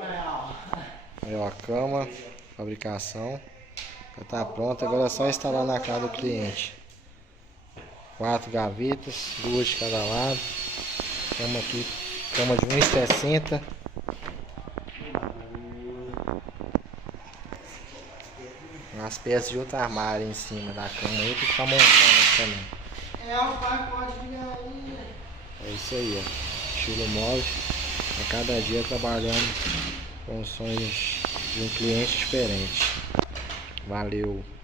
Aí ó, a cama, fabricação. Já tá pronta, agora é só instalar na casa do cliente. 4 gavetas, 2 de cada lado. Cama aqui, cama de 1,60. As peças de outro armário em cima da cama aí, que tá montando também. É o pacote de galinha. É isso aí, ó. Estilo móvel. A cada dia trabalhando com sonhos de um cliente diferente. Valeu!